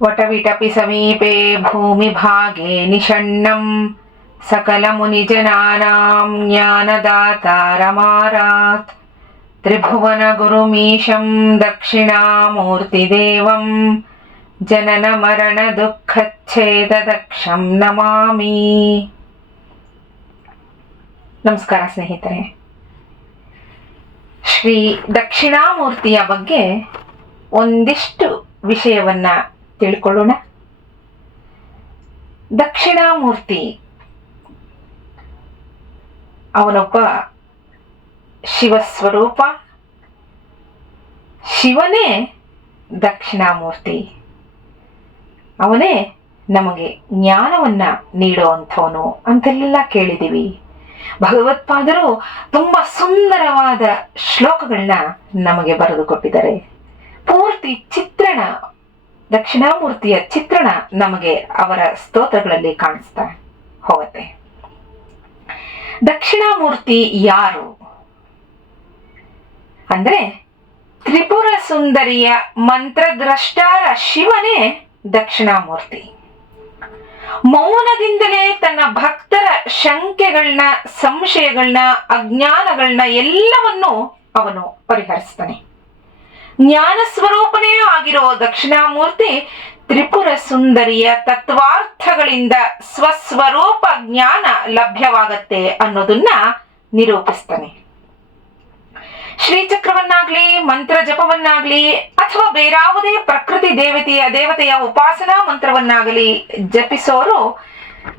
वटविटपि समीपे भूमिभागे निषण्णं सकलमुनिजनानां ज्ञानदातारमारात् त्रिभुवनगुरुमीशं दक्षिणामूर्तिदेवं ಜನನಮರಣದುಃಖಚ್ಛೇದದಕ್ಷಂ ನಮಾಮಿ ನಮಸ್ಕಾರ ಸ್ನೇಹಿತರೆ ಶ್ರೀ ದಕ್ಷಿಣಾಮೂರ್ತಿಯ ಬಗ್ಗೆ ಒಂದಿಷ್ಟು ವಿಷಯವನ್ನ ತಿಳ್ಕೊಳ್ಳೋಣ. ದಕ್ಷಿಣಾಮೂರ್ತಿ. ಅವನೊಬ್ಬ ಶಿವಸ್ವರೂಪ. ಶಿವನೇ ದಕ್ಷಿಣಾಮೂರ್ತಿ. ಅವನೇ ನಮಗೆ ಜ್ಞಾನವನ್ನ ನೀಡುವಂಥವನು ಅಂತೆಲ್ಲ ಕೇಳಿದ್ದೀವಿ. ಭಗವತ್ಪಾದರು ತುಂಬಾ ಸುಂದರವಾದ ಶ್ಲೋಕಗಳನ್ನ ನಮಗೆ ಬರೆದುಕೊಟ್ಟಿದ್ದಾರೆ ಪೂರ್ತಿ ಚಿತ್ರಣ ದಕ್ಷಿಣಾಮೂರ್ತಿಯ ಚಿತ್ರಣ ನಮಗೆ ಅವರ ಸ್ತೋತ್ರಗಳಲ್ಲಿ ಕಾಣಿಸ್ತಾ ಹೋಗುತ್ತೆ. ದಕ್ಷಿಣಾಮೂರ್ತಿ ಯಾರು? ಅಂದ್ರೆ ತ್ರಿಪುರ ಸುಂದರಿಯ ಮಂತ್ರದ್ರಷ್ಟಾರ ಶಿವನೇ ದಕ್ಷಿಣಾಮೂರ್ತಿ. ಮೌನದಿಂದಲೇ ತನ್ನ ಭಕ್ತರ ಶಂಕೆಗಳನ್ನ ಸಂಶಯಗಳನ್ನ ಅಜ್ಞಾನಗಳನ್ನ ಎಲ್ಲವನ್ನೂ ಅವನು ಪರಿಹರಿಸ್ತಾನೆ. ಜ್ಞಾನ ಸ್ವರೂಪನೇ ಆಗಿರೋ ದಕ್ಷಿಣಾಮೂರ್ತಿ ತ್ರಿಪುರ ಸುಂದರಿಯ ತತ್ವಾರ್ಥಗಳಿಂದ ಸ್ವಸ್ವರೂಪ ಜ್ಞಾನ ಲಭ್ಯವಾಗತ್ತೆ ಅನ್ನೋದನ್ನ ನಿರೂಪಿಸ್ತಾನೆ. ಶ್ರೀಚಕ್ರವನ್ನಾಗ್ಲಿ ಮಂತ್ರ ಜಪವನ್ನಾಗ್ಲಿ, ಅಥವಾ ಬೇರಾವುದೇ ಪ್ರಕೃತಿ ದೇವತೆಯ ದೇವತೆಯ ಉಪಾಸನಾ ಮಂತ್ರವನ್ನಾಗಲಿ ಜಪಿಸೋರು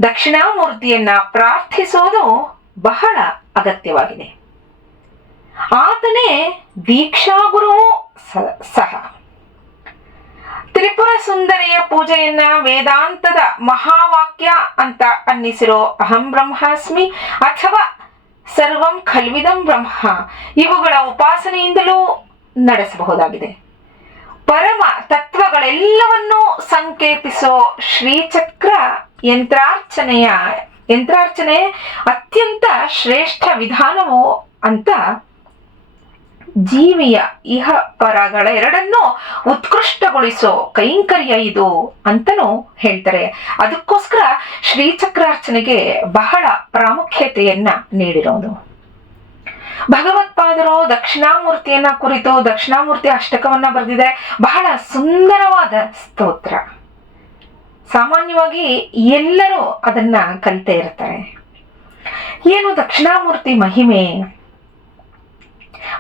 ದಕ್ಷಿಣಾಮೂರ್ತಿಯನ್ನ ಪ್ರಾರ್ಥಿಸೋದು ಬಹಳ ಅಗತ್ಯವಾಗಿದೆ. ಆತನೇ ದೀಕ್ಷಾಗುರುವು ಸ- ಸಹ. ತ್ರಿಪುರ ಸುಂದರಿಯ ಪೂಜೆಯನ್ನ ವೇದಾಂತದ ಮಹಾವಾಕ್ಯ ಅಂತ ಅನ್ನಿಸಿರೋ ಅಹಂ ಬ್ರಹ್ಮಾಸ್ಮಿ ಅಥವಾ ಸರ್ವಂ ಖಲ್ವಿದಂ ಬ್ರಹ್ಮ ಇವುಗಳ ಉಪಾಸನೆಯಿಂದಲೂ ನಡೆಸಬಹುದಾಗಿದೆ. ಪರಮ ತತ್ವಗಳೆಲ್ಲವನ್ನೂ ಸಂಕೇತಿಸೋ ಶ್ರೀಚಕ್ರ ಯಂತ್ರಾರ್ಚನೆಯ ಯಂತ್ರಾರ್ಚನೆ ಅತ್ಯಂತ ಶ್ರೇಷ್ಠ ವಿಧಾನವು ಅಂತ ಜೀವಿಯ ಇಹ ಪರಗಳ ಎರಡನ್ನೂ ಉತ್ಕೃಷ್ಟಗೊಳಿಸೋ ಕೈಂಕರ್ಯ ಇದು ಅಂತನೂ ಹೇಳ್ತಾರೆ. ಅದಕ್ಕೋಸ್ಕರ ಶ್ರೀಚಕ್ರಾರ್ಚನೆಗೆ ಬಹಳ ಪ್ರಾಮುಖ್ಯತೆಯನ್ನ ನೀಡಿರೋದು. ಭಗವತ್ಪಾದರು ದಕ್ಷಿಣಾಮೂರ್ತಿಯನ್ನ ಕುರಿತು ದಕ್ಷಿಣಾಮೂರ್ತಿ ಅಷ್ಟಕವನ್ನ ಬರೆದಿದ್ದಾರೆ ಬಹಳ ಸುಂದರವಾದ ಸ್ತೋತ್ರ. ಸಾಮಾನ್ಯವಾಗಿ ಎಲ್ಲರೂ ಅದನ್ನ ಕಲಿತೇ ಇರ್ತಾರೆ. ಏನು ದಕ್ಷಿಣಾಮೂರ್ತಿ ಮಹಿಮೆ?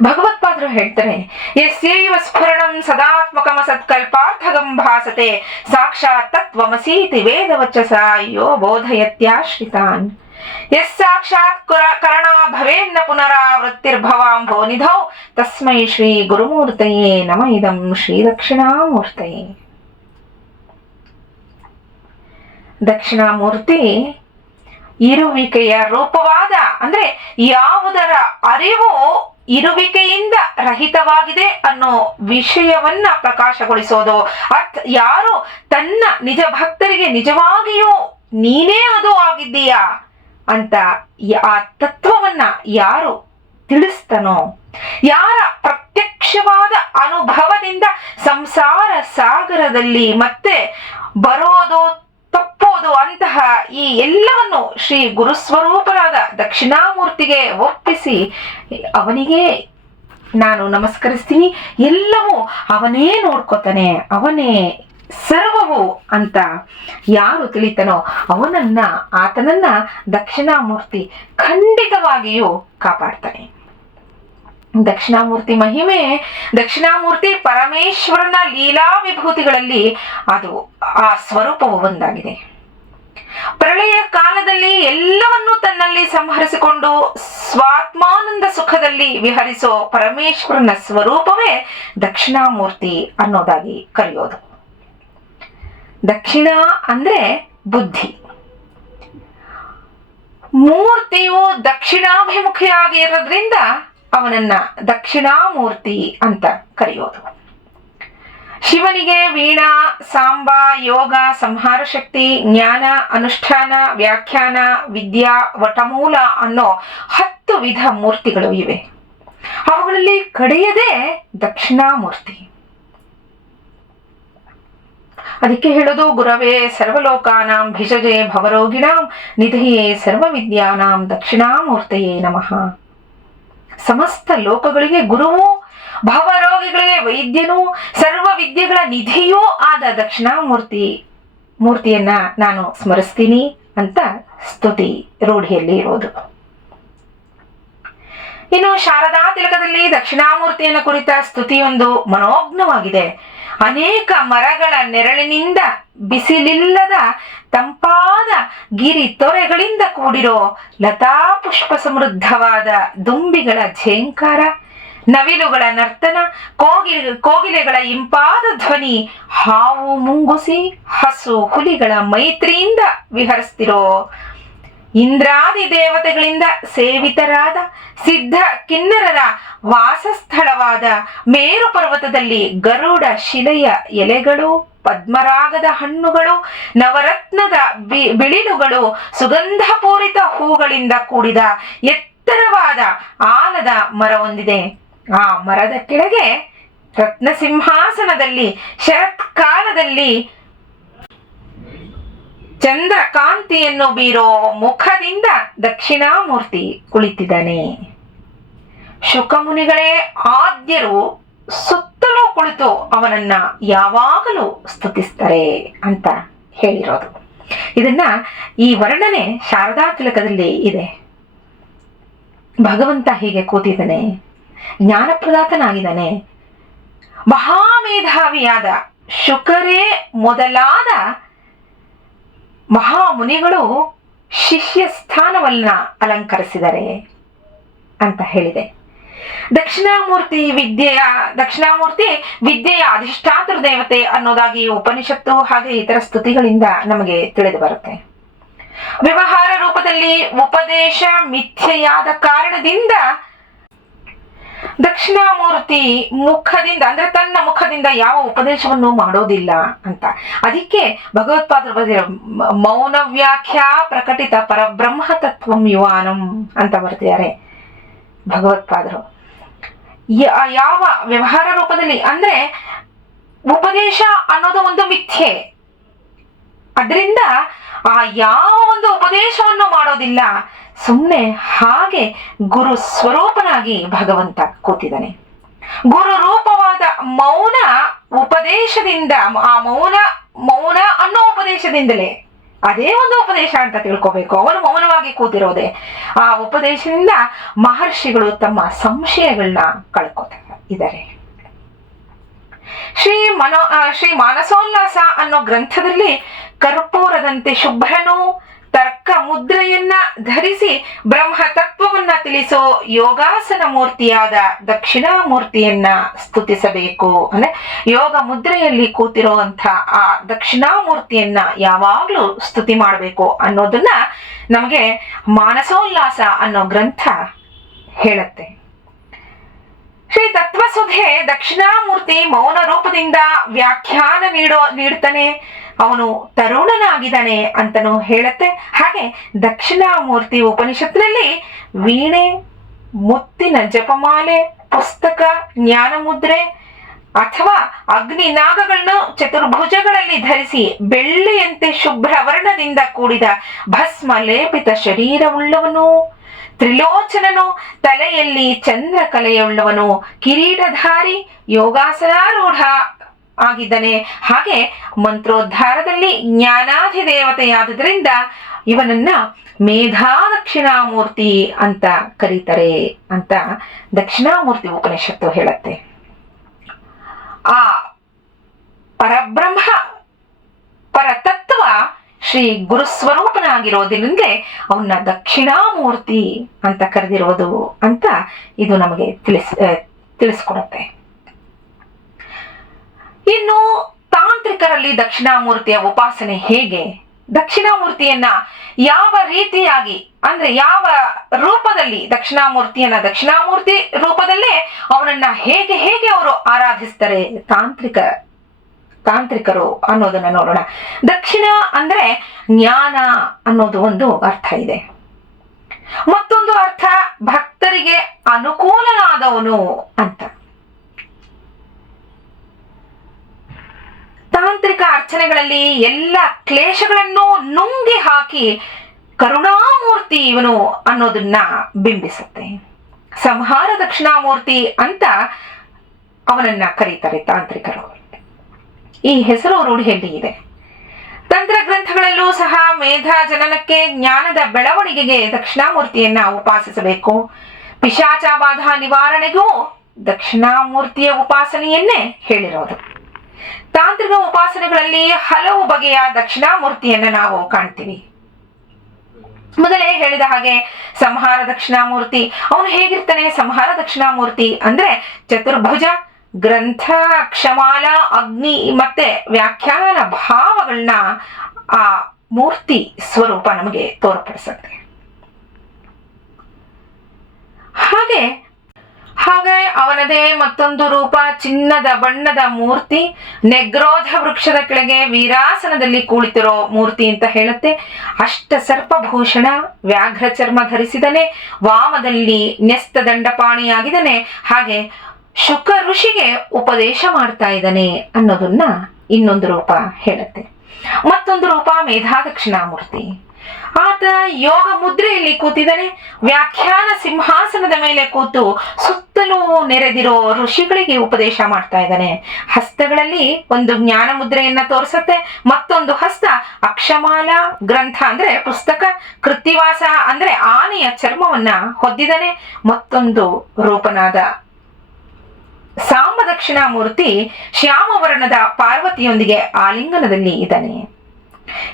ಭಗವತ್ಪಾದರು ಹೇಳ್ತಾರೆ, ಯಸ್ಯೈವ ಸ್ಫುರಣಂ ಸದಾತ್ಮಕಮ ಸತ್ಕಲ್ಪಾರ್ಥಗಂ ಭಾಸತೆ, ಸಾಕ್ಷಾತ್ ತತ್ವಮಸೀತಿ ವೇದವಚಸ ಯೋ ಬೋಧಯತ್ಯಾಶ್ರಿತಾನ್. ಯಸ್ ಸಾಕ್ಷಾತ್ ಕುರ- ಕರಣ ಭವೇನ್ನ ಪುನರಾವೃತ್ತಿರ್ಭವಾಂಭೋ ನಿಧೌ, ತಸ್ಮೈ ಶ್ರೀ ಗುರುಮೂರ್ತಯೇ ನಮ, ಇದಂ ಶ್ರೀ ದಕ್ಷಿಣಾಮೂರ್ತಯೇ. ದಕ್ಷಿಣಾಮೂರ್ತಿ ಇರುವಿಕೆಯ ರೂಪವಾದ, ಅಂದ್ರೆ ಯಾವುದರ ಅರಿವು ಇರುವಿಕೆಯಿಂದ ರಹಿತವಾಗಿದೆ ಅನ್ನೋ ವಿಷಯವನ್ನ ಪ್ರಕಾಶಗೊಳಿಸೋದು. ಅತ್ ಯಾರು ತನ್ನ ನಿಜ ಭಕ್ತರಿಗೆ ನಿಜವಾಗಿಯೂ ನೀನೇ ಅದು ಆಗಿದ್ದೀಯಾ ಅಂತ ಆ ತತ್ವವನ್ನ ಯಾರು ತಿಳಿಸ್ತಾನೋ, ಯಾರ ಪ್ರತ್ಯಕ್ಷವಾದ ಅನುಭವದಿಂದ ಸಂಸಾರ ಸಾಗರದಲ್ಲಿ ಮತ್ತೆ ಬರೋದು ತಪ್ಪೋದು ಅಂತಹ ಈ ಎಲ್ಲವನ್ನು ಶ್ರೀ ಗುರುಸ್ವರೂಪರಾದ ದಕ್ಷಿಣಾಮೂರ್ತಿಗೆ ಒಪ್ಪಿಸಿ ಅವನಿಗೆ ನಾನು ನಮಸ್ಕರಿಸ್ತೀನಿ. ಎಲ್ಲವೂ ಅವನೇ ನೋಡ್ಕೋತಾನೆ, ಅವನೇ ಸರ್ವವು ಅಂತ ಯಾರು ತಿಳಿತಾನೋ ಅವನನ್ನ, ಆತನನ್ನ ದಕ್ಷಿಣಾಮೂರ್ತಿ ಖಂಡಿತವಾಗಿಯೂ ಕಾಪಾಡ್ತಾನೆ. ದಕ್ಷಿಣಾಮೂರ್ತಿ ಮಹಿಮೆ, ದಕ್ಷಿಣಾಮೂರ್ತಿ ಪರಮೇಶ್ವರನ ಲೀಲಾ ವಿಭೂತಿಗಳಲ್ಲಿ ಅದು ಆ ಸ್ವರೂಪವು ಒಂದಾಗಿದೆ. ಪ್ರಳಯ ಕಾಲದಲ್ಲಿ ಎಲ್ಲವನ್ನೂ ತನ್ನಲ್ಲಿ ಸಂಹರಿಸಿಕೊಂಡು ಸ್ವಾತ್ಮಾನಂದ ಸುಖದಲ್ಲಿ ವಿಹರಿಸೋ ಪರಮೇಶ್ವರನ ಸ್ವರೂಪವೇ ದಕ್ಷಿಣಾಮೂರ್ತಿ ಅನ್ನೋದಾಗಿ ಕರೆಯೋದು. ದಕ್ಷಿಣ ಅಂದ್ರೆ ಬುದ್ಧಿ. ಮೂರ್ತಿಯು ದಕ್ಷಿಣಾಭಿಮುಖಿಯಾಗಿ ಇರೋದ್ರಿಂದ ಅವನನ್ನ ದಕ್ಷಿಣಾಮೂರ್ತಿ ಅಂತ ಕರೆಯೋದು. ಶಿವನಿಗೆ ವೀಣಾ, ಸಾಂಬ, ಯೋಗ, ಸಂಹಾರ ಶಕ್ತಿ, ಜ್ಞಾನ, ಅನುಷ್ಠಾನ, ವ್ಯಾಖ್ಯಾನ, ವಿದ್ಯಾ, ವಟಮೂಲ ಅನ್ನೋ ಹತ್ತು ವಿಧ ಮೂರ್ತಿಗಳು ಇವೆ. ಅವುಗಳಲ್ಲಿ ಕಡೆಯದೇ ದಕ್ಷಿಣಾಮೂರ್ತಿ. ಅದಕ್ಕೆ ಹೇಳೋದು, ಗುರವೇ ಸರ್ವಲೋಕಾನಾಂ ಭಿಷಜೆ ಭವರೋಗಿಣಾಂ ನಿಧಿಯೇ ಸರ್ವವಿದ್ಯಾನಾಂ ದಕ್ಷಿಣಾಮೂರ್ತೆಯೇ ನಮಃ. ಸಮಸ್ತ ಲೋಕಗಳಿಗೆ ಗುರುವು, ಭಾವರೋಗಿಗಳಿಗೆ ವೈದ್ಯನು, ಸರ್ವ ವಿದ್ಯೆಗಳ ನಿಧಿಯೂ ಆದ ದಕ್ಷಿಣಾಮೂರ್ತಿ, ಮೂರ್ತಿಯನ್ನ ನಾನು ಸ್ಮರಿಸ್ತೀನಿ ಅಂತ ಸ್ತುತಿ ರೂಢಿಯಲ್ಲಿ ಇರೋದು. ಇನ್ನು ಶಾರದಾ ತಿಲಕದಲ್ಲಿ ದಕ್ಷಿಣಾಮೂರ್ತಿಯನ್ನು ಕುರಿತ ಸ್ತುತಿಯೊಂದು ಮನೋಜ್ಞವಾಗಿದೆ ಅನೇಕ ಮರಗಳ ನೆರಳಿನಿಂದ ಬಿಸಿಲಿಲ್ಲದ ತಂಪಾದ ಗಿರಿ ತೊರೆಗಳಿಂದ ಕೂಡಿರೋ ಲತಾ ಪುಷ್ಪ ಸಮೃದ್ಧವಾದ ದುಂಬಿಗಳ ಝೇಂಕಾರ, ನವಿಲುಗಳ ನರ್ತನ, ಕೋಗಿಲ, ಕೋಗಿಲೆಗಳ ಇಂಪಾದ ಧ್ವನಿ, ಹಾವು, ಮುಂಗುಸಿ, ಹಸು, ಹುಲಿಗಳ ಮೈತ್ರಿಯಿಂದ ವಿಹರಿಸ್ತಿರೋ ಇಂದ್ರಾದಿ ದೇವತೆಗಳಿಂದ ಸೇವಿತರಾದ ಸಿದ್ಧ ಕಿನ್ನರರ ವಾಸಸ್ಥಳವಾದ ಮೇರು ಪರ್ವತದಲ್ಲಿ ಗರುಡ, ಶಿಲೆಯ ಎಲೆಗಳು, ಪದ್ಮರಾಗದ ಹಣ್ಣುಗಳು, ನವರತ್ನದ ಬಿ- ಬಿಳಿಲುಗಳು, ಸುಗಂಧಪೂರಿತ ಹೂಗಳಿಂದ ಕೂಡಿದ ಎತ್ತರವಾದ ಆಲದ ಮರವೊಂದಿದೆ ಆ ಮರದ ಕೆಳಗೆ ರತ್ನ ಸಿಂಹಾಸನದಲ್ಲಿ ಶರತ್ಕಾಲದಲ್ಲಿ ಚಂದ್ರಕಾಂತಿಯನ್ನು ಬೀರೋ ಮುಖದಿಂದ ದಕ್ಷಿಣಾಮೂರ್ತಿ ಕುಳಿತಿದ್ದಾನೆ. ಶುಕಮುನಿಗಳೇ, ಆದ್ಯರು ಸುತ್ತಲೂ ಕುಳಿತು ಅವನನ್ನ ಯಾವಾಗಲೂ ಸ್ತುತಿಸ್ತಾರೆ ಅಂತ ಹೇಳಿರೋದು. ಇದನ್ನ ಈ ವರ್ಣನೆ ಶಾರದಾ ತಿಲಕದಲ್ಲಿ ಇದೆ. ಭಗವಂತ ಹೀಗೆ ಕೂತಿದ್ದಾನೆ, ಜ್ಞಾನಪ್ರದಾತನಾಗಿದ್ದಾನೆ. ಮಹಾಮೇಧಾವಿಯಾದ ಶುಕರೇ ಮೊದಲಾದ ಮಹಾಮುನಿಗಳು ಶಿಷ್ಯ ಸ್ಥಾನವನ್ನ ಅಲಂಕರಿಸಿದರೆ ಅಂತ ಹೇಳಿದೆ. ದಕ್ಷಿಣಾಮೂರ್ತಿ ವಿದ್ಯೆಯ ದಕ್ಷಿಣಾಮೂರ್ತಿ ವಿದ್ಯೆಯ ಅಧಿಷ್ಠಾತೃ ದೇವತೆ ಅನ್ನೋದಾಗಿ ಉಪನಿಷತ್ತು ಹಾಗೆ ಇತರ ಸ್ತುತಿಗಳಿಂದ ನಮಗೆ ತಿಳಿದು ಬರುತ್ತೆ. ವ್ಯವಹಾರ ರೂಪದಲ್ಲಿ ಉಪದೇಶ ಮಿಥ್ಯೆಯಾದ ಕಾರಣದಿಂದ ದಕ್ಷಿಣಾಮೂರ್ತಿ ಮುಖದಿಂದ, ಅಂದ್ರೆ ತನ್ನ ಮುಖದಿಂದ ಯಾವ ಉಪದೇಶವನ್ನು ಮಾಡೋದಿಲ್ಲ ಅಂತ. ಅದಕ್ಕೆ ಮ- ಮೌನ ವ್ಯಾಖ್ಯಾ ಪ್ರಕಟಿತ ಪರಬ್ರಹ್ಮ ತತ್ವಂ ಯುವಾನಂ ಅಂತ ಬರ್ತಿದ್ದಾರೆ ಭಗವತ್ಪಾದರು. ಯಾವ ವ್ಯವಹಾರ ರೂಪದಲ್ಲಿ, ಅಂದ್ರೆ ಉಪದೇಶ ಅನ್ನೋದು ಒಂದು ಮಿಥ್ಯೆ. ಅದರಿಂದ ಆ ಯಾವ ಒಂದು ಉಪದೇಶವನ್ನು ಮಾಡೋದಿಲ್ಲ ಸುಮ್ಮನೆ ಹಾಗೆ ಗುರು ಸ್ವರೂಪನಾಗಿ ಭಗವಂತ ಕೂತಿದ್ದಾನೆ. ಗುರು ರೂಪವಾದ ಮೌನ ಉಪದೇಶದಿಂದ, ಆ ಮೌನ ಮೌನ ಅನ್ನೋ ಉಪದೇಶದಿಂದಲೇ, ಅದೇ ಒಂದು ಉಪದೇಶ ಅಂತ ತಿಳ್ಕೋಬೇಕು. ಅವರು ಮೌನವಾಗಿ ಕೂತಿರೋದೆ. ಆ ಉಪದೇಶದಿಂದ ಮಹರ್ಷಿಗಳು ತಮ್ಮ ಸಂಶಯಗಳನ್ನ ಕಳ್ಕೊತಾರೆ ಇದ್ದಾರೆ. ಶ್ರೀ ಮನೋ ಶ್ರೀ ಮಾನಸೋಲ್ಲಾಸ ಅನ್ನೋ ಗ್ರಂಥದಲ್ಲಿ ಕರ್ಪೂರದಂತೆ ಶುಭ್ರನು ತರ್ಕ ಮುದ್ರೆಯನ್ನ ಧರಿಸಿ ಬ್ರಹ್ಮ ತತ್ವವನ್ನ ತಿಳಿಸೋ ಯೋಗಾಸನ ಮೂರ್ತಿಯಾದ ದಕ್ಷಿಣಾಮೂರ್ತಿಯನ್ನ ಸ್ತುತಿಸಬೇಕು. ಅಂದ್ರೆ ಯೋಗ ಮುದ್ರೆಯಲ್ಲಿ ಕೂತಿರುವಂತ ಆ ದಕ್ಷಿಣಾಮೂರ್ತಿಯನ್ನ ಯಾವಾಗ್ಲೂ ಸ್ತುತಿ ಮಾಡಬೇಕು ಅನ್ನೋದನ್ನ ನಮಗೆ ಮಾನಸೋಲ್ಲಾಸ ಅನ್ನೋ ಗ್ರಂಥ ಹೇಳುತ್ತೆ. ತತ್ವಸುಧೆ ದಕ್ಷಿಣಾಮೂರ್ತಿ ಮೌನ ರೂಪದಿಂದ ವ್ಯಾಖ್ಯಾನ ನೀಡೋ ನೀಡ್ತಾನೆ. ಅವನು ತರುಣನಾಗಿದ್ದಾನೆ ಅಂತನೂ ಹೇಳುತ್ತೆ. ಹಾಗೆ ದಕ್ಷಿಣಾಮೂರ್ತಿ ಉಪನಿಷತ್ನಲ್ಲಿ ವೀಣೆ, ಮುತ್ತಿನ ಜಪಮಾಲೆ, ಪುಸ್ತಕ, ಜ್ಞಾನಮುದ್ರೆ ಅಥವಾ ಅಗ್ನಿ ನಾಗಗಳನ್ನು ಚತುರ್ಭುಜಗಳಲ್ಲಿ ಧರಿಸಿ ಬೆಳ್ಳಿಯಂತೆ ಶುಭ್ರ ವರ್ಣದಿಂದ ಕೂಡಿದ ಭಸ್ಮ ಲೇಪಿತ ಶರೀರವುಳ್ಳವನು. ತ್ರಿಲೋಚನನು ತಲೆಯಲ್ಲಿ ಚಂದ್ರ ಕಲೆಯುಳ್ಳವನು, ಕಿರೀಟಧಾರಿ ಯೋಗಾಸನಾರೂಢ ಆಗಿದ್ದಾನೆ. ಹಾಗೆ ಮಂತ್ರೋದ್ಧಾರದಲ್ಲಿ ಜ್ಞಾನಾಧಿದೇವತೆಯಾದುದರಿಂದ ಇವನನ್ನ ಮೇಧಾ ದಕ್ಷಿಣಾಮೂರ್ತಿ ಅಂತ ಕರೀತಾರೆ ಅಂತ ದಕ್ಷಿಣಾಮೂರ್ತಿ ಉಪನಿಷತ್ತು ಹೇಳುತ್ತೆ. ಆ ಪರಬ್ರಹ್ಮ ಪರತತ್ವ ಶ್ರೀ ಗುರುಸ್ವರೂಪನಾಗಿರೋದ್ರಿಂದ ಅವನ್ನ ದಕ್ಷಿಣಾಮೂರ್ತಿ ಅಂತ ಕರೆದಿರೋದು ಅಂತ ಇದು ನಮಗೆ ತಿಳಿಸ್ ತಿಳಿಸ್ಕೊಡುತ್ತೆ. ಇನ್ನು ತಾಂತ್ರಿಕರಲ್ಲಿ ದಕ್ಷಿಣಾಮೂರ್ತಿಯ ಉಪಾಸನೆ ಹೇಗೆ? ದಕ್ಷಿಣಾಮೂರ್ತಿಯನ್ನ ಯಾವ ರೀತಿಯಾಗಿ, ಅಂದ್ರೆ ಯಾವ ರೂಪದಲ್ಲಿ ದಕ್ಷಿಣಾಮೂರ್ತಿಯನ್ನ ದಕ್ಷಿಣಾಮೂರ್ತಿ ರೂಪದಲ್ಲೇ ಅವನನ್ನ ಹೇಗೆ ಹೇಗೆ ಅವರು ಆರಾಧಿಸ್ತಾರೆ ತಾಂತ್ರಿಕ ತಾಂತ್ರಿಕರು ಅನ್ನೋದನ್ನ ನೋಡೋಣ. ದಕ್ಷಿಣ ಅಂದ್ರೆ ಜ್ಞಾನ ಅನ್ನೋದು ಒಂದು ಅರ್ಥ ಇದೆ. ಮತ್ತೊಂದು ಅರ್ಥ ಭಕ್ತರಿಗೆ ಅನುಕೂಲನಾದವನು ಅಂತ. ತಾಂತ್ರಿಕ ಅರ್ಚನೆಗಳಲ್ಲಿ ಎಲ್ಲ ಕ್ಲೇಶಗಳನ್ನು ನುಂಗಿ ಹಾಕಿ ಕರುಣಾಮೂರ್ತಿ ಇವನು ಅನ್ನೋದನ್ನ ಬಿಂಬಿಸುತ್ತೆ. ಸಂಹಾರ ದಕ್ಷಿಣಾಮೂರ್ತಿ ಅಂತ ಅವನನ್ನ ಕರೀತಾರೆ ತಾಂತ್ರಿಕರು. ಈ ಹೆಸರು ರೂಢಿಯಲ್ಲಿ ಇದೆ. ತಂತ್ರ ಗ್ರಂಥಗಳಲ್ಲೂ ಸಹ ಮೇಧ ಜನನಕ್ಕೆ ಜ್ಞಾನದ ಬೆಳವಣಿಗೆಗೆ ದಕ್ಷಿಣಾಮೂರ್ತಿಯನ್ನ ಉಪಾಸಿಸಬೇಕು. ಪಿಶಾಚಾಬಾಧ ನಿವಾರಣೆಗೂ ದಕ್ಷಿಣಾಮೂರ್ತಿಯ ಉಪಾಸನೆಯನ್ನೇ ಹೇಳಿರೋದು. ತಾಂತ್ರಿಕ ಉಪಾಸನೆಗಳಲ್ಲಿ ಹಲವು ಬಗೆಯ ದಕ್ಷಿಣಾಮೂರ್ತಿಯನ್ನ ನಾವು ಕಾಣ್ತೀವಿ. ಮೊದಲೇ ಹೇಳಿದ ಹಾಗೆ ಸಂಹಾರ ದಕ್ಷಿಣಾಮೂರ್ತಿ, ಅವನು ಹೇಗಿರ್ತಾನೆ? ಸಂಹಾರ ದಕ್ಷಿಣಾಮೂರ್ತಿ ಅಂದ್ರೆ ಚತುರ್ಭುಜ ಗ್ರಂಥ ಕ್ಷಮಾಲ ಅಗ್ನಿ ಮತ್ತೆ ವ್ಯಾಖ್ಯಾನ ಭಾವಗಳನ್ನ ಆ ಮೂರ್ತಿ ಸ್ವರೂಪ ನಮಗೆ ತೋರ್ಪಡಿಸುತ್ತೆ. ಹಾಗೆ ಹಾಗೆ ಅವನದೇ ಮತ್ತೊಂದು ರೂಪ, ಚಿನ್ನದ ಬಣ್ಣದ ಮೂರ್ತಿ, ನೆಗ್ರೋಧ ವೃಕ್ಷದ ಕೆಳಗೆ ವೀರಾಸನದಲ್ಲಿ ಕುಳಿತಿರೋ ಮೂರ್ತಿ ಅಂತ ಹೇಳುತ್ತೆ. ಅಷ್ಟ ಸರ್ಪಭೂಷಣ ವ್ಯಾಘ್ರ ಚರ್ಮ ಧರಿಸಿದನೆ, ವಾಮದಲ್ಲಿ ನೆಸ್ತ ದಂಡಪಾಣಿಯಾಗಿದನೆ. ಹಾಗೆ ಶುಕ ಋಷಿಗೆ ಉಪದೇಶ ಮಾಡ್ತಾ ಇದ್ದಾನೆ ಅನ್ನೋದನ್ನ ಇನ್ನೊಂದು ರೂಪ ಹೇಳುತ್ತೆ. ಮತ್ತೊಂದು ರೂಪ ಮೇಧಾದಕ್ಷಿಣಾಮೂರ್ತಿ. ಆತ ಯೋಗ ಮುದ್ರೆಯಲ್ಲಿ ಕೂತಿದ್ದಾನೆ, ವ್ಯಾಖ್ಯಾನ ಸಿಂಹಾಸನದ ಮೇಲೆ ಕೂತು ಸುತ್ತಲೂ ನೆರೆದಿರೋ ಋಷಿಗಳಿಗೆ ಉಪದೇಶ ಮಾಡ್ತಾ ಇದ್ದಾನೆ. ಹಸ್ತಗಳಲ್ಲಿ ಒಂದು ಜ್ಞಾನ ಮುದ್ರೆಯನ್ನ ತೋರಿಸುತ್ತೆ, ಮತ್ತೊಂದು ಹಸ್ತ ಅಕ್ಷಮಾಲ ಗ್ರಂಥ ಅಂದ್ರೆ ಪುಸ್ತಕ ಕೃತಿವಾಸ ಅಂದ್ರೆ ಆನೆಯ ಚರ್ಮವನ್ನ ಹೊದ್ದಿದ್ದಾನೆ, ಮತ್ತೊಂದು ರೂಪನಾದ ಸಾಂಬ ಮೂರ್ತಿ ಶ್ಯಾಮವರ್ಣದ ಪಾರ್ವತಿಯೊಂದಿಗೆ ಆಲಿಂಗನದಲ್ಲಿ ಇದ್ದಾನೆ.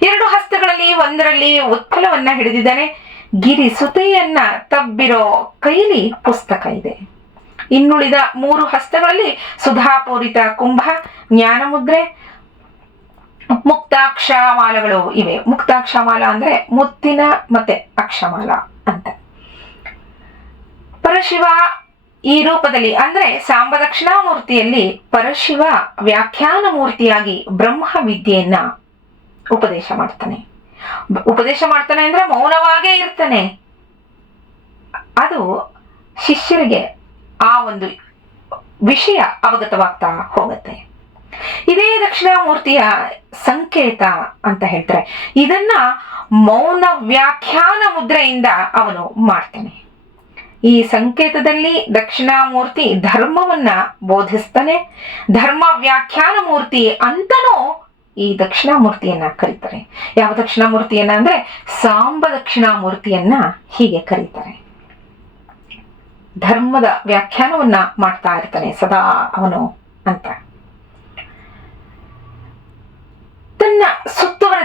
ಎರಡು ಹಸ್ತಗಳಲ್ಲಿ ಒಂದರಲ್ಲಿ ಉತ್ಪಲವನ್ನ ಹಿಡಿದಿದ್ದಾನೆ. ಗಿರಿ ಸುತೆಯನ್ನ ತಬ್ಬಿರೋ ಕೈಲಿ ಪುಸ್ತಕ ಇದೆ. ಇನ್ನುಳಿದ ಮೂರು ಹಸ್ತಗಳಲ್ಲಿ ಸುಧಾಪೂರಿತ ಕುಂಭ, ಜ್ಞಾನಮುದ್ರೆ, ಮುಕ್ತಾಕ್ಷಮಾಲಗಳು ಇವೆ. ಮುಕ್ತಾಕ್ಷಮಾಲ ಅಂದ್ರೆ ಮುತ್ತಿನ ಮತ್ತೆ ಅಕ್ಷಮಾಲ ಅಂತ. ಪರಶಿವ ಈ ರೂಪದಲ್ಲಿ ಅಂದ್ರೆ ಸಾಂಬ ದಕ್ಷಿಣಾಮೂರ್ತಿಯಲ್ಲಿ ಪರಶಿವ ವ್ಯಾಖ್ಯಾನ ಮೂರ್ತಿಯಾಗಿ ಬ್ರಹ್ಮ ವಿದ್ಯೆಯನ್ನ ಉಪದೇಶ ಮಾಡ್ತಾನೆ. ಉಪದೇಶ ಮಾಡ್ತಾನೆ ಅಂದ್ರೆ ಮೌನವಾಗೇ ಇರ್ತಾನೆ. ಅದು ಶಿಷ್ಯರಿಗೆ ಆ ಒಂದು ವಿಷಯ ಅವಗತವಾಗ್ತಾ ಹೋಗುತ್ತೆ. ಇದೇ ದಕ್ಷಿಣಾಮೂರ್ತಿಯ ಸಂಕೇತ ಅಂತ ಹೇಳ್ತಾರೆ. ಇದನ್ನ ಮೌನ ವ್ಯಾಖ್ಯಾನ ಮುದ್ರೆಯಿಂದ ಅವನು ಮಾಡ್ತಾನೆ. ಈ ಸಂಕೇತದಲ್ಲಿ ದಕ್ಷಿಣಾಮೂರ್ತಿ ಧರ್ಮವನ್ನ ಬೋಧಿಸ್ತಾನೆ. ಧರ್ಮ ವ್ಯಾಖ್ಯಾನ ಮೂರ್ತಿ ಅಂತನೂ ಈ ದಕ್ಷಿಣಾಮೂರ್ತಿಯನ್ನ ಕರೀತಾರೆ. ಯಾವ ದಕ್ಷಿಣಾಮೂರ್ತಿಯನ್ನ ಅಂದ್ರೆ ಸಾಂಬ ದಕ್ಷಿಣಾಮೂರ್ತಿಯನ್ನ ಹೀಗೆ ಕರೀತಾರೆ. ಧರ್ಮದ ವ್ಯಾಖ್ಯಾನವನ್ನ ಮಾಡ್ತಾ ಇರ್ತಾನೆ ಸದಾ ಅವನು ಅಂತ. ತನ್ನ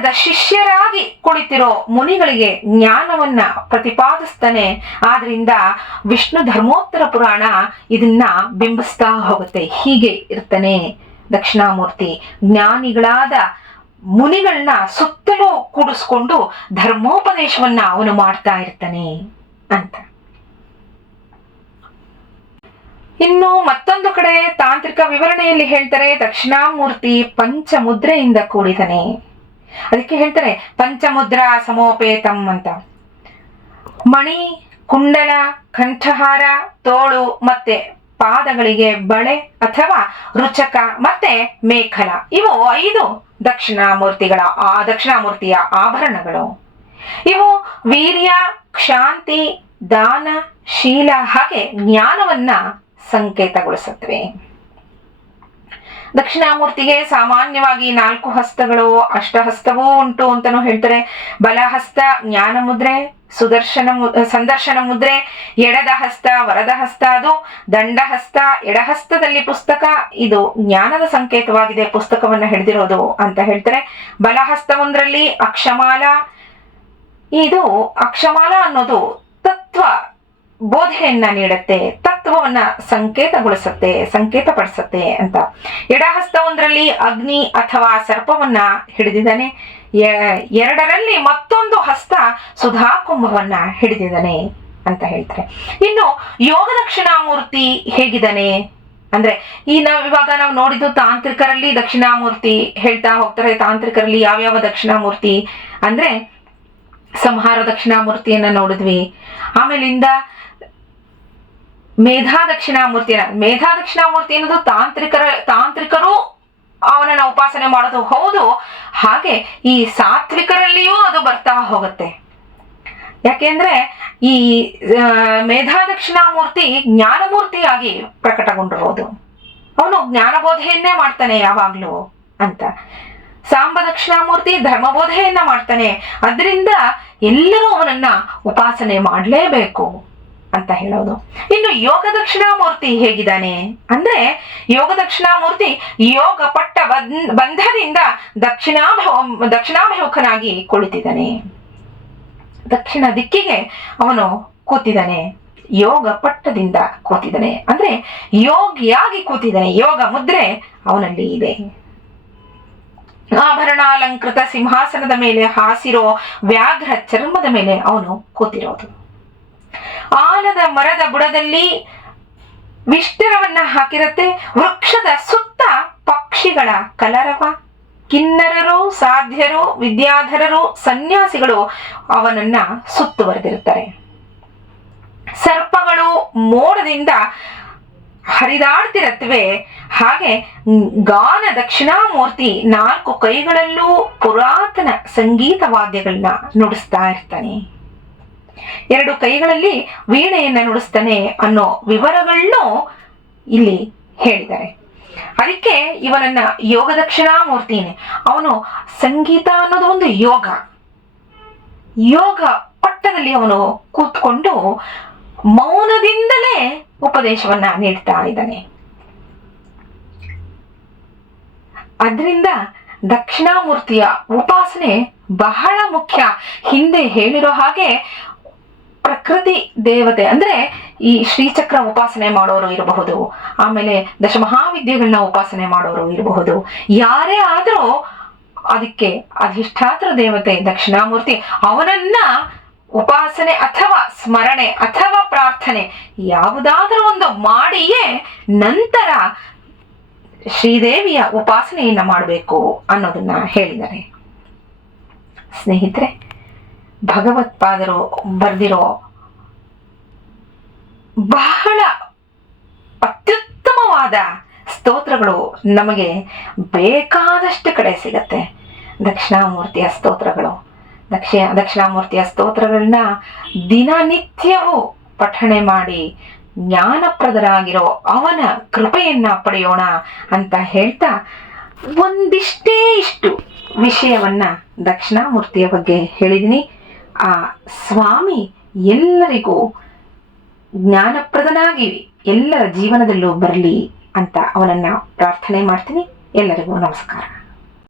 ಸುತ್ತುವರೆದ ಶಿಷ್ಯರಾಗಿ ಕುಳಿತಿರೋ ಮುನಿಗಳಿಗೆ ಜ್ಞಾನವನ್ನ ಪ್ರತಿಪಾದಿಸ್ತಾನೆ. ಆದ್ರಿಂದ ವಿಷ್ಣು ಧರ್ಮೋತ್ತರ ಪುರಾಣ ಇದನ್ನ ಬಿಂಬಿಸ್ತಾ ಹೋಗುತ್ತೆ. ಹೀಗೆ ಇರ್ತಾನೆ ದಕ್ಷಿಣಾಮೂರ್ತಿ. ಜ್ಞಾನಿಗಳಾದ ಮುನಿಗಳನ್ನ ಸುತ್ತಲೂ ಕೂಡಿಸ್ಕೊಂಡು ಧರ್ಮೋಪದೇಶವನ್ನ ಅವನು ಮಾಡ್ತಾ ಇರ್ತಾನೆ ಅಂತ. ಇನ್ನು ಮತ್ತೊಂದು ಕಡೆ ತಾಂತ್ರಿಕ ವಿವರಣೆಯಲ್ಲಿ ಹೇಳ್ತಾರೆ ದಕ್ಷಿಣಾಮೂರ್ತಿ ಪಂಚಮುದ್ರೆಯಿಂದ ಕೂಡಿದನೆ ಅದಕ್ಕೆ ಹೇಳ್ತಾರೆ, ಪಂಚಮುದ್ರಾ ಸಮೋಪೇತಂ ಅಂತ. ಮಣಿ, ಕುಂಡಲ, ಕಂಠಹಾರ, ತೋಳು ಮತ್ತೆ ಪಾದಗಳಿಗೆ ಬಳೆ ಅಥವಾ ರುಚಕ ಮತ್ತೆ ಮೇಖಲ. ಇವು ಐದು ದಕ್ಷಿಣಾಮೂರ್ತಿಗಳ ಆ ದಕ್ಷಿಣಾಮೂರ್ತಿಯ ಆಭರಣಗಳು. ಇವು ವೀರ್ಯ, ಕ್ಷಾಂತಿ, ದಾನ, ಶೀಲ ಹಾಗೆ ಜ್ಞಾನವನ್ನ ಸಂಕೇತಗೊಳಿಸುತ್ತವೆ. ದಕ್ಷಿಣಾಮೂರ್ತಿಗೆ ಸಾಮಾನ್ಯವಾಗಿ ನಾಲ್ಕು ಹಸ್ತಗಳು ಅಷ್ಟಹಸ್ತವೂ ಉಂಟು ಅಂತಾನು ಹೇಳ್ತಾರೆ. ಬಲಹಸ್ತ, ಜ್ಞಾನ ಮುದ್ರೆ, ಸುದರ್ಶನ ಸಂದರ್ಶನ ಮುದ್ರೆ, ಎಡದ ಹಸ್ತ, ವರದ ಹಸ್ತ, ಅದು ದಂಡಹಸ್ತ ಎಡಹಸ್ತದಲ್ಲಿ ಪುಸ್ತಕ, ಇದು ಜ್ಞಾನದ ಸಂಕೇತವಾಗಿದೆ ಪುಸ್ತಕವನ್ನು ಹಿಡಿದಿರೋದು ಅಂತ ಹೇಳ್ತಾರೆ. ಬಲಹಸ್ತ ಒಂದರಲ್ಲಿ ಅಕ್ಷಮಾಲ, ಇದು ಅಕ್ಷಮಾಲ ಅನ್ನೋದು ತತ್ವ ಬೋಧನೆಯನ್ನ ನೀಡುತ್ತೆ, ತತ್ವವನ್ನ ಸಂಕೇತಗೊಳಿಸುತ್ತೆ, ಸಂಕೇತಪಡಿಸುತ್ತೆ ಅಂತ. ಎಡಹಸ್ತ ಒಂದರಲ್ಲಿ ಅಗ್ನಿ ಅಥವಾ ಸರ್ಪವನ್ನ ಹಿಡಿದಿದ್ದಾನೆ. ಎರಡರಲ್ಲಿ ಮತ್ತೊಂದು ಹಸ್ತ ಸುಧಾ ಕುಂಭವನ್ನ ಹಿಡಿದಿದ್ದಾನೆ ಅಂತ ಹೇಳ್ತಾರೆ. ಇನ್ನು ಯೋಗ ದಕ್ಷಿಣಾಮೂರ್ತಿ ಹೇಗಿದ್ದಾನೆ? ಅಂದ್ರೆ ಈ ನಾವ್ ಇವಾಗ ನಾವು ನೋಡಿದ್ದು ತಾಂತ್ರಿಕರಲ್ಲಿ ದಕ್ಷಿಣಾಮೂರ್ತಿ ಹೇಳ್ತಾ ಹೋಗ್ತಾರೆ, ತಾಂತ್ರಿಕರಲ್ಲಿ ಯಾವ್ಯಾವ ದಕ್ಷಿಣಾಮೂರ್ತಿ ಅಂದ್ರೆ ಸಂಹಾರ ದಕ್ಷಿಣಾಮೂರ್ತಿಯನ್ನ ನೋಡಿದ್ವಿ. ಆಮೇಲಿಂದ ಮೇಧಾ ದಕ್ಷಿಣಾಮೂರ್ತಿಯನ್ನ ಮೇಧಾ ದಕ್ಷಿಣಾಮೂರ್ತಿ ಅನ್ನೋದು ತಾಂತ್ರಿಕರ, ತಾಂತ್ರಿಕರು ಅವನನ್ನ ಉಪಾಸನೆ ಮಾಡೋದು ಹೌದು, ಹಾಗೆ ಈ ಸಾತ್ವಿಕರಲ್ಲಿಯೂ ಅದು ಬರ್ತಾ ಹೋಗುತ್ತೆ. ಯಾಕೆಂದ್ರೆ ಈ ಮೇಧಾ ದಕ್ಷಿಣಾಮೂರ್ತಿ ಜ್ಞಾನಮೂರ್ತಿಯಾಗಿ ಪ್ರಕಟಗೊಂಡಿರೋದು. ಅವನು ಜ್ಞಾನಬೋಧೆಯನ್ನೇ ಮಾಡ್ತಾನೆ ಯಾವಾಗ್ಲೂ ಅಂತ. ಸಾಂಬ ದಕ್ಷಿಣಾಮೂರ್ತಿ ಧರ್ಮಬೋಧೆಯನ್ನ ಮಾಡ್ತಾನೆ. ಅದರಿಂದ ಎಲ್ಲರೂ ಅವನನ್ನ ಉಪಾಸನೆ ಮಾಡಲೇಬೇಕು. ಅಂತ ಹೇಳೋದು. ಇನ್ನು ಯೋಗ ದಕ್ಷಿಣಾಮೂರ್ತಿ ಹೇಗಿದ್ದಾನೆ? ಅಂದ್ರೆ ಯೋಗ ದಕ್ಷಿಣಾಮೂರ್ತಿ ಯೋಗ ಪಟ್ಟ ಬಂಧದಿಂದ ದಕ್ಷಿಣಾಭಿ ದಕ್ಷಿಣಾಭಿಮುಖನಾಗಿ ಕುಳಿತಿದ್ದಾನೆ. ದಕ್ಷಿಣ ದಿಕ್ಕಿಗೆ ಅವನು ಕೂತಿದ್ದಾನೆ. ಯೋಗ ಪಟ್ಟದಿಂದ ಕೂತಿದ್ದಾನೆ. ಅಂದ್ರೆ ಯೋಗಿಯಾಗಿ ಕೂತಿದ್ದಾನೆ. ಯೋಗ ಮುದ್ರೆ ಅವನಲ್ಲಿ ಇದೆ. ಆಭರಣಾಲಂಕೃತ ಸಿಂಹಾಸನದ ಮೇಲೆ ಹಾಸಿರೋ ವ್ಯಾಘ್ರ ಚರ್ಮದ ಮೇಲೆ ಅವನು ಕೂತಿರೋದು. ಆಲದ ಮರದ ಬುಡದಲ್ಲಿ ವಿಷ್ಟರವನ್ನ ಹಾಕಿರುತ್ತೆ. ವೃಕ್ಷದ ಸುತ್ತ ಪಕ್ಷಿಗಳ ಕಲರವ. ಕಿನ್ನರರು, ಸಾಧ್ಯರು, ವಿದ್ಯಾಧರರು, ಸನ್ಯಾಸಿಗಳು ಅವನನ್ನ ಸುತ್ತುವರೆದಿರುತ್ತಾರೆ ಸರ್ಪಗಳು ಮೋಡದಿಂದ ಹರಿದಾಡ್ತಿರತ್ವೆ. ಹಾಗೆ ಗಾನ ದಕ್ಷಿಣಾಮೂರ್ತಿ ನಾಲ್ಕು ಕೈಗಳಲ್ಲೂ ಪುರಾತನ ಸಂಗೀತ ವಾದ್ಯಗಳನ್ನ ನುಡಿಸ್ತಾ ಇರ್ತಾನೆ. ಎರಡು ಕೈಗಳಲ್ಲಿ ವೀಣೆಯನ್ನ ನುಡಿಸ್ತಾನೆ ಅನ್ನೋ ವಿವರಗಳನ್ನು ಇಲ್ಲಿ ಹೇಳಿದ್ದಾರೆ. ಅದಕ್ಕೆ ಇವನನ್ನ ಯೋಗ ದಕ್ಷಿಣಾಮೂರ್ತಿನೇ ಅವನು ಸಂಗೀತ ಅನ್ನೋದು ಒಂದು ಯೋಗ. ಯೋಗ ಪಟ್ಟದಲ್ಲಿ ಅವನು ಕೂತ್ಕೊಂಡು ಮೌನದಿಂದಲೇ ಉಪದೇಶವನ್ನ ನೀಡ್ತಾ ಇದ್ದಾನೆ. ಅದರಿಂದ ದಕ್ಷಿಣಾಮೂರ್ತಿಯ ಉಪಾಸನೆ ಬಹಳ ಮುಖ್ಯ. ಹಿಂದೆ ಹೇಳಿರೋ ಹಾಗೆ ಪ್ರಕೃತಿ ದೇವತೆ ಅಂದ್ರೆ ಈ ಶ್ರೀಚಕ್ರ ಉಪಾಸನೆ ಮಾಡೋರು ಇರಬಹುದು. ಆಮೇಲೆ ದಶಮಹಾವಿದ್ಯೆಗಳನ್ನ ಉಪಾಸನೆ ಮಾಡೋರು ಇರಬಹುದು. ಯಾರೇ ಆದ್ರೂ ಅದಕ್ಕೆ ಅಧಿಷ್ಠಾತ್ರ ದೇವತೆ ದಕ್ಷಿಣಾಮೂರ್ತಿ ಅವನನ್ನ ಉಪಾಸನೆ ಅಥವಾ ಸ್ಮರಣೆ ಅಥವಾ ಪ್ರಾರ್ಥನೆ ಯಾವುದಾದ್ರೂ ಒಂದು ಮಾಡಿಯೇ ನಂತರ ಶ್ರೀದೇವಿಯ ಉಪಾಸನೆಯನ್ನ ಮಾಡಬೇಕು ಅನ್ನೋದನ್ನ ಹೇಳಿದ್ದಾರೆ. ಸ್ನೇಹಿತರೆ ಭಗವತ್ಪಾದರು ಬರೆದಿರೋ ಬಹಳ ಅತ್ಯುತ್ತಮವಾದ ಸ್ತೋತ್ರಗಳು ನಮಗೆ ಬೇಕಾದಷ್ಟು ಕಡೆ ಸಿಗತ್ತೆ. ದಕ್ಷಿಣಾಮೂರ್ತಿಯ ಸ್ತೋತ್ರಗಳು. ದಕ್ಷಿಣ ದಕ್ಷಿಣಾಮೂರ್ತಿಯ ಸ್ತೋತ್ರಗಳನ್ನ ದಿನನಿತ್ಯವೂ ಪಠಣೆ ಮಾಡಿ ಜ್ಞಾನಪ್ರದರಾಗಿರೋ ಅವನ ಕೃಪೆಯನ್ನ ಪಡೆಯೋಣ ಅಂತ ಹೇಳ್ತಾ ಒಂದಿಷ್ಟೇ ಇಷ್ಟು ವಿಷಯವನ್ನ ದಕ್ಷಿಣಾಮೂರ್ತಿಯ ಬಗ್ಗೆ ಹೇಳಿದಿನಿ. ಆ ಸ್ವಾಮಿ ಎಲ್ಲರಿಗೂ ಜ್ಞಾನಪ್ರದನಾಗಿ ಎಲ್ಲರ ಜೀವನದಲ್ಲೂ ಬರಲಿ ಅಂತ ಅವನನ್ನ ಪ್ರಾರ್ಥನೆ ಮಾಡ್ತೀನಿ. ಎಲ್ಲರಿಗೂ ನಮಸ್ಕಾರ.